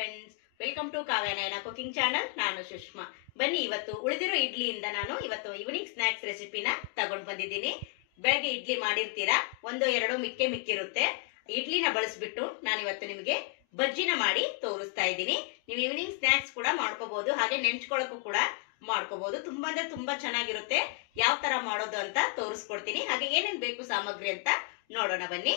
Friends, welcome to Kavyanayana cooking channel. ನಾನು ಸುಷ್ಮಾ. ಬನ್ನಿ, ಇವತ್ತು ಉಳಿದಿರೋ ಇಡ್ಲಿಯಿಂದ ನಾನು ಇವತ್ತು ಈವ್ನಿಂಗ್ ಸ್ನಾಕ್ಸ್ ರೆಸಿಪಿನ ತಗೊಂಡು ಬಂದಿದ್ದೀನಿ. ಬೆಳಗ್ಗೆ ಇಡ್ಲಿ ಮಾಡಿರ್ತೀರಾ, ಒಂದೋ ಎರಡೋ ಮಿಕ್ಕಿರುತ್ತೆ. ಇಡ್ಲಿನ ಬಳಸ್ಬಿಟ್ಟು ನಾನು ಇವತ್ತು ನಿಮಗೆ ಬಜ್ಜಿನ ಮಾಡಿ ತೋರಿಸ್ತಾ ಇದ್ದೀನಿ. ನೀವು ಈವ್ನಿಂಗ್ ಸ್ನಾಕ್ಸ್ ಕೂಡ ಮಾಡ್ಕೋಬಹುದು, ಹಾಗೆ ನೆಂಚ್ಕೊಳ್ಳೋಕ್ಕೂ ಕೂಡ ಮಾಡ್ಕೋಬಹುದು. ತುಂಬಾ ಅಂದ್ರೆ ತುಂಬಾ ಚೆನ್ನಾಗಿರುತ್ತೆ. ಯಾವ ತರ ಮಾಡೋದು ಅಂತ ತೋರಿಸ್ಕೊಡ್ತೀನಿ. ಹಾಗೆ ಏನೇನ್ ಬೇಕು ಸಾಮಗ್ರಿ ಅಂತ ನೋಡೋಣ ಬನ್ನಿ.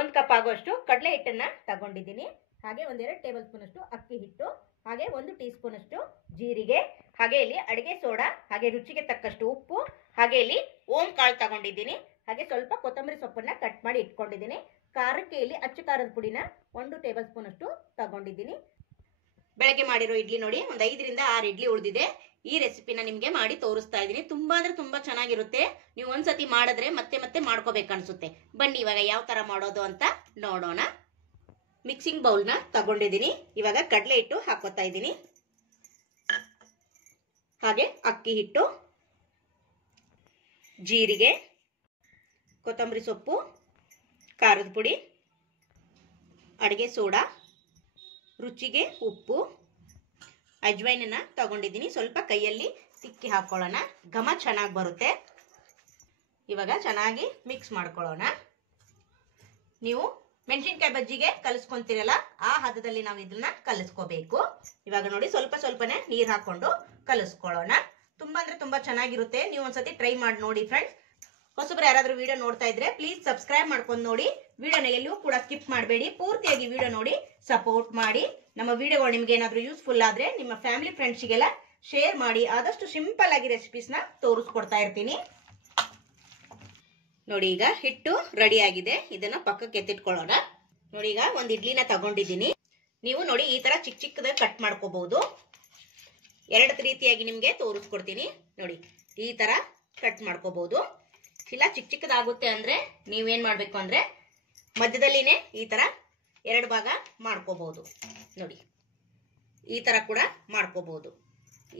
1 ಕಪ್ ಆಗುವಷ್ಟು ಕಡಲೆ ಹಿಟ್ಟನ್ನ ತಗೊಂಡಿದ್ದೀನಿ. ಹಾಗೆ 1-2 ಟೇಬಲ್ ಸ್ಪೂನ್ ಅಷ್ಟು ಅಕ್ಕಿ ಹಿಟ್ಟು, ಹಾಗೆ 1 ಟೀ ಸ್ಪೂನ್ ಅಷ್ಟು ಜೀರಿಗೆ, ಹಾಗೆ ಇಲ್ಲಿ ಅಡಿಗೆ ಸೋಡಾ, ಹಾಗೆ ರುಚಿಗೆ ತಕ್ಕಷ್ಟು ಉಪ್ಪು, ಹಾಗೆ ಇಲ್ಲಿ ಓಂ ಕಾಳು ತಗೊಂಡಿದ್ದೀನಿ. ಹಾಗೆ ಸ್ವಲ್ಪ ಕೊತ್ತಂಬರಿ ಸೊಪ್ಪನ್ನ ಕಟ್ ಮಾಡಿ ಇಟ್ಕೊಂಡಿದ್ದೀನಿ. ಖಾರಕ್ಕೆ ಇಲ್ಲಿ ಅಚ್ಚ ಖಾರದ ಪುಡಿನ 1 ಟೇಬಲ್ ಸ್ಪೂನ್ ಅಷ್ಟು ತಗೊಂಡಿದ್ದೀನಿ. ಬೆಳಗ್ಗೆ ಮಾಡಿರೋ ಇಡ್ಲಿ ನೋಡಿ, ಒಂದು 5ರಿಂದ 6 ಇಡ್ಲಿ ಉಳಿದಿದೆ. ಈ ರೆಸಿಪಿನ ನಿಮ್ಗೆ ಮಾಡಿ ತೋರಿಸ್ತಾ ಇದ್ದೀನಿ. ತುಂಬಾ ಅಂದ್ರೆ ತುಂಬಾ ಚೆನ್ನಾಗಿರುತ್ತೆ. ನೀವು ಒಂದ್ಸತಿ ಮಾಡಿದ್ರೆ ಮತ್ತೆ ಮತ್ತೆ ಮಾಡ್ಕೋಬೇಕು ಅನ್ಸುತ್ತೆ. ಬನ್ನಿ ಇವಾಗ ಯಾವ ತರ ಮಾಡೋದು ಅಂತ ನೋಡೋಣ. ಮಿಕ್ಸಿಂಗ್ ಬೌಲ್ನ ತಗೊಂಡಿದ್ದೀನಿ. ಇವಾಗ ಕಡಲೆ ಹಿಟ್ಟು ಹಾಕೋತಾ ಇದ್ದೀನಿ, ಹಾಗೆ ಅಕ್ಕಿ ಹಿಟ್ಟು, ಜೀರಿಗೆ, ಕೊತ್ತಂಬರಿ ಸೊಪ್ಪು, ಖಾರದ ಪುಡಿ, ಅಡಿಗೆ ಸೋಡಾ, ರುಚಿಗೆ ಉಪ್ಪು, ಅಜ್ವೈನನ್ನ ತಗೊಂಡಿದ್ದೀನಿ. ಸ್ವಲ್ಪ ಕೈಯಲ್ಲಿ ತಿಕ್ಕಿ ಹಾಕೊಳ್ಳೋಣ, ಘಮ ಚೆನ್ನಾಗಿ ಬರುತ್ತೆ. ಇವಾಗ ಚೆನ್ನಾಗಿ ಮಿಕ್ಸ್ ಮಾಡ್ಕೊಳ್ಳೋಣ. ನೀವು ಮೆಣಸಿನ್ಕಾಯಿ ಬಜ್ಜಿಗೆ ಕಲಿಸ್ಕೊಂತೀರಲ್ಲ, ಆ ಹದದಲ್ಲಿ ನಾವು ಇದನ್ನ ಕಲಿಸ್ಕೋಬೇಕು. ಇವಾಗ ನೋಡಿ, ಸ್ವಲ್ಪ ಸ್ವಲ್ಪನೇ ನೀರು ಹಾಕೊಂಡು ಕಲಿಸ್ಕೊಳ್ಳೋಣ. ತುಂಬಾ ಅಂದ್ರೆ ತುಂಬಾ ಚೆನ್ನಾಗಿರುತ್ತೆ. ನೀವು ಒಂದ್ಸತಿ ಟ್ರೈ ಮಾಡಿ ನೋಡಿ ಫ್ರೆಂಡ್ಸ್. ಹೊಸಬ್ರು ಯಾರಾದ್ರೂ ವಿಡಿಯೋ ನೋಡ್ತಾ ಇದ್ರೆ ಪ್ಲೀಸ್ ಸಬ್ಸ್ಕ್ರೈಬ್ ಮಾಡ್ಕೊಂಡು ನೋಡಿ. ವಿಡಿಯೋನ ಎಲ್ಲೂ ಕೂಡ ಸ್ಕಿಪ್ ಮಾಡಬೇಡಿ, ಪೂರ್ತಿಯಾಗಿ ವಿಡಿಯೋ ನೋಡಿ ಸಪೋರ್ಟ್ ಮಾಡಿ. ನಮ್ಮ ವಿಡಿಯೋಗಳು ನಿಮ್ಗೆ ಏನಾದ್ರೂ ಯೂಸ್ಫುಲ್ ಆದ್ರೆ ನಿಮ್ಮ ಫ್ಯಾಮಿಲಿ ಫ್ರೆಂಡ್ಸ್ಗೆಲ್ಲ ಶೇರ್ ಮಾಡಿ. ಆದಷ್ಟು ಸಿಂಪಲ್ ಆಗಿ ರೆಸಿಪೀಸ್ನ ತೋರಿಸ್ಕೊಡ್ತಾ ಇರ್ತೀನಿ. ನೋಡಿ, ಈಗ ಹಿಟ್ಟು ರೆಡಿ ಆಗಿದೆ. ಇದನ್ನ ಪಕ್ಕಕ್ಕೆ ಎತ್ತಿಟ್ಕೊಳ್ಳೋಣ. ನೋಡಿ, ಈಗ ಒಂದು ಇಡ್ಲಿನ ತಗೊಂಡಿದ್ದೀನಿ. ನೀವು ನೋಡಿ ಈ ತರ ಚಿಕ್ಕ ಚಿಕ್ಕದಾಗಿ ಕಟ್ ಮಾಡ್ಕೋಬಹುದು. 2 ರೀತಿಯಾಗಿ ನಿಮ್ಗೆ ತೋರಿಸ್ಕೊಡ್ತೀನಿ. ನೋಡಿ, ಈ ತರ ಕಟ್ ಮಾಡ್ಕೋಬಹುದು. ಇಲ್ಲ ಚಿಕ್ಕ ಚಿಕ್ಕದಾಗುತ್ತೆ ಅಂದ್ರೆ ನೀವೇನ್ ಮಾಡ್ಬೇಕು ಅಂದ್ರೆ ಮಧ್ಯದಲ್ಲಿನೇ ಈ ತರ 2 ಭಾಗ ಮಾಡ್ಕೋಬಹುದು. ನೋಡಿ, ಈ ತರ ಕೂಡ ಮಾಡ್ಕೋಬಹುದು.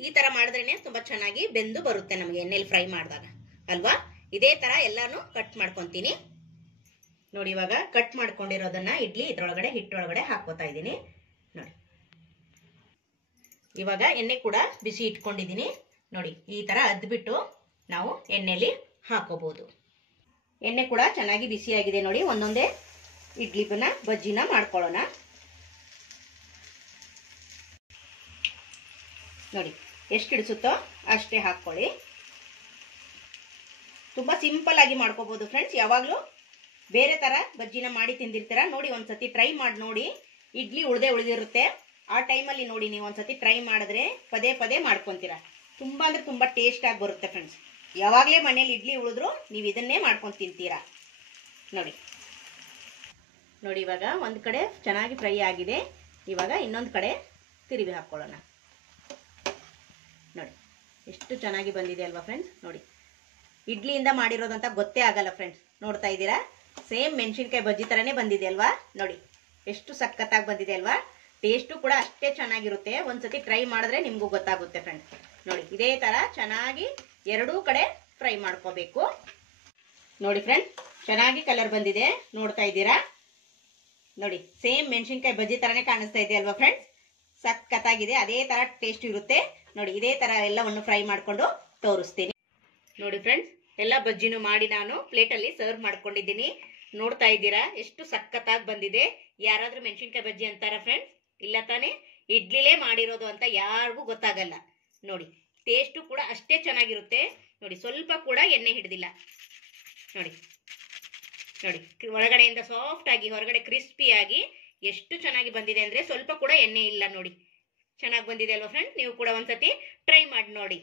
ಈ ತರ ಮಾಡಿದ್ರೇನೆ ತುಂಬಾ ಚೆನ್ನಾಗಿ ಬೆಂದು ಬರುತ್ತೆ ನಮಗೆ ಎಣ್ಣೆಲಿ ಫ್ರೈ ಮಾಡಿದಾಗ ಅಲ್ವಾ. ಇದೇ ತರ ಎಲ್ಲಾನು ಕಟ್ ಮಾಡ್ಕೊಂತೀನಿ. ನೋಡಿ, ಇವಾಗ ಕಟ್ ಮಾಡ್ಕೊಂಡಿರೋದನ್ನ ಇಡ್ಲಿ ಇದ್ರೊಳಗಡೆ ಹಿಟ್ಟೊಳಗಡೆ ಹಾಕೋತಾ ಇದ್ದೀನಿ. ನೋಡಿ, ಇವಾಗ ಎಣ್ಣೆ ಕೂಡ ಬಿಸಿ ಇಟ್ಕೊಂಡಿದ್ದೀನಿ. ನೋಡಿ, ಈ ತರ ಅದ್ಬಿಟ್ಟು ನಾವು ಎಣ್ಣೆಲಿ ಹಾಕೋಬಹುದು. ಎಣ್ಣೆ ಕೂಡ ಚೆನ್ನಾಗಿ ಬಿಸಿಯಾಗಿದೆ. ನೋಡಿ, ಒಂದೊಂದೇ ಇಡ್ಲಿನ ಬಜ್ಜಿನ ಮಾಡ್ಕೊಳ್ಳೋಣ. ನೋಡಿ, ಎಷ್ಟು ಹಿಡಿಸುತ್ತೋ ಅಷ್ಟೇ ಹಾಕೊಳ್ಳಿ. ತುಂಬಾ ಸಿಂಪಲ್ ಆಗಿ ಮಾಡ್ಕೋಬಹುದು ಫ್ರೆಂಡ್ಸ್. ಯಾವಾಗ್ಲೂ ಬೇರೆ ತರ ಬಜ್ಜಿನ ಮಾಡಿ ತಿಂದಿರ್ತೀರಾ, ನೋಡಿ ಒಂದ್ಸತಿ ಟ್ರೈ ಮಾಡಿ ನೋಡಿ. ಇಡ್ಲಿ ಉಳಿದಿರುತ್ತೆ, ಆ ಟೈಮಲ್ಲಿ ನೋಡಿ ನೀವು ಒಂದ್ಸತಿ ಟ್ರೈ ಮಾಡಿದ್ರೆ ಪದೇ ಪದೇ ಮಾಡ್ಕೊಂತೀರಾ. ತುಂಬಾ ಅಂದ್ರೆ ತುಂಬಾ ಟೇಸ್ಟ್ ಆಗಿ ಬರುತ್ತೆ ಫ್ರೆಂಡ್ಸ್. ಯಾವಾಗಲೇ ಮನೇಲಿ ಇಡ್ಲಿ ಉಳಿದ್ರು ನೀವು ಇದನ್ನೇ ಮಾಡ್ಕೊಂಡು ತಿಂತೀರಾ. ನೋಡಿ ನೋಡಿ, ಇವಾಗ ಒಂದು ಕಡೆ ಚೆನ್ನಾಗಿ ಫ್ರೈ ಆಗಿದೆ. ಇವಾಗ ಇನ್ನೊಂದು ಕಡೆ ತಿರುವಿ ಹಾಕೊಳ್ಳೋಣ. ನೋಡಿ, ಎಷ್ಟು ಚೆನ್ನಾಗಿ ಬಂದಿದೆ ಅಲ್ವಾ ಫ್ರೆಂಡ್ಸ್. ನೋಡಿ, ಇಡ್ಲಿಯಿಂದ ಮಾಡಿರೋದಂತ ಗೊತ್ತೇ ಆಗಲ್ಲ ಫ್ರೆಂಡ್ಸ್. ನೋಡ್ತಾ ಇದ್ದೀರಾ, ಸೇಮ್ ಮೆಣಸಿನ್ಕಾಯಿ ಬಜ್ಜಿ ತರನೇ ಬಂದಿದೆ ಅಲ್ವಾ. ನೋಡಿ, ಎಷ್ಟು ಸಖತ್ತಾಗಿ ಬಂದಿದೆ ಅಲ್ವಾ. ಟೇಸ್ಟು ಕೂಡ ಅಷ್ಟೇ ಚೆನ್ನಾಗಿರುತ್ತೆ. ಒಂದ್ಸತಿ ಟ್ರೈ ಮಾಡಿದ್ರೆ ನಿಮ್ಗೂ ಗೊತ್ತಾಗುತ್ತೆ ಫ್ರೆಂಡ್ಸ್. ನೋಡಿ, ಇದೇ ತರ ಚೆನ್ನಾಗಿ 2 ಕಡೆ ಫ್ರೈ ಮಾಡ್ಕೋಬೇಕು. ನೋಡಿ ಫ್ರೆಂಡ್ಸ್, ಚೆನ್ನಾಗಿ ಕಲರ್ ಬಂದಿದೆ. ನೋಡ್ತಾ ಇದ್ದೀರಾ, ನೋಡಿ ಸೇಮ್ ಮೆಣಸಿನ್ಕಾಯಿ ಬಜ್ಜಿ ತರನೇ ಕಾಣಿಸ್ತಾ ಇದೆ ಅಲ್ವಾ ಫ್ರೆಂಡ್ಸ್. ಸಖತ್ತಾಗಿದೆ, ಅದೇ ತರ ಟೇಸ್ಟ್ ಇರುತ್ತೆ. ನೋಡಿ, ಇದೇ ತರ ಎಲ್ಲವನ್ನು ಫ್ರೈ ಮಾಡ್ಕೊಂಡು ತೋರಿಸ್ತೀನಿ. ನೋಡಿ ಫ್ರೆಂಡ್ಸ್, ಎಲ್ಲ ಬಜ್ಜಿನೂ ಮಾಡಿ ನಾನು ಪ್ಲೇಟಲ್ಲಿ ಸರ್ವ್ ಮಾಡ್ಕೊಂಡಿದ್ದೀನಿ. ನೋಡ್ತಾ ಇದ್ದೀರಾ, ಎಷ್ಟು ಸಖತ್ತಾಗಿ ಬಂದಿದೆ. ಯಾರಾದ್ರೂ ಮೆಣಸಿನ್ಕಾಯಿ ಬಜ್ಜಿ ಅಂತಾರ ಫ್ರೆಂಡ್ಸ್? ಇಲ್ಲ ತಾನೇ. ಇಡ್ಲಿಲೇ ಮಾಡಿರೋದು ಅಂತ ಯಾರಿಗೂ ಗೊತ್ತಾಗಲ್ಲ. ನೋಡಿ, ಟೇಸ್ಟು ಕೂಡ ಅಷ್ಟೇ ಚೆನ್ನಾಗಿರುತ್ತೆ. ನೋಡಿ, ಸ್ವಲ್ಪ ಕೂಡ ಎಣ್ಣೆ ಹಿಡಿದಿಲ್ಲ. ನೋಡಿ ನೋಡಿ, ಒಳಗಡೆಯಿಂದ ಸಾಫ್ಟ್ ಆಗಿ ಹೊರಗಡೆ ಕ್ರಿಸ್ಪಿಯಾಗಿ ಎಷ್ಟು ಚೆನ್ನಾಗಿ ಬಂದಿದೆ ಅಂದ್ರೆ ಸ್ವಲ್ಪ ಕೂಡ ಎಣ್ಣೆ ಇಲ್ಲ. ನೋಡಿ, ಚೆನ್ನಾಗಿ ಬಂದಿದೆ ಅಲ್ವಾ ಫ್ರೆಂಡ್ಸ್. ನೀವು ಕೂಡ ಒಂದ್ಸತಿ ಟ್ರೈ ಮಾಡಿ ನೋಡಿ.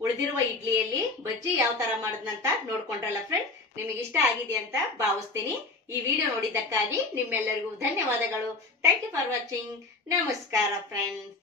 ಉಳಿದಿರುವ ಇಡ್ಲಿಯಲ್ಲಿ ಬಜ್ಜಿ ಯಾವ ತರ ಮಾಡೋದಂತ ನೋಡ್ಕೊಂಡ್ರಲ್ಲ ಫ್ರೆಂಡ್ಸ್. ನಿಮಗೆ ಇಷ್ಟ ಆಗಿದೆ ಅಂತ ಭಾವಿಸ್ತೀನಿ. ಈ ವಿಡಿಯೋ ನೋಡಿದ್ದಕ್ಕಾಗಿ ನಿಮ್ಮೆಲ್ಲರಿಗೂ ಧನ್ಯವಾದಗಳು. Thank you for watching. ನಮಸ್ಕಾರ ಫ್ರೆಂಡ್ಸ್.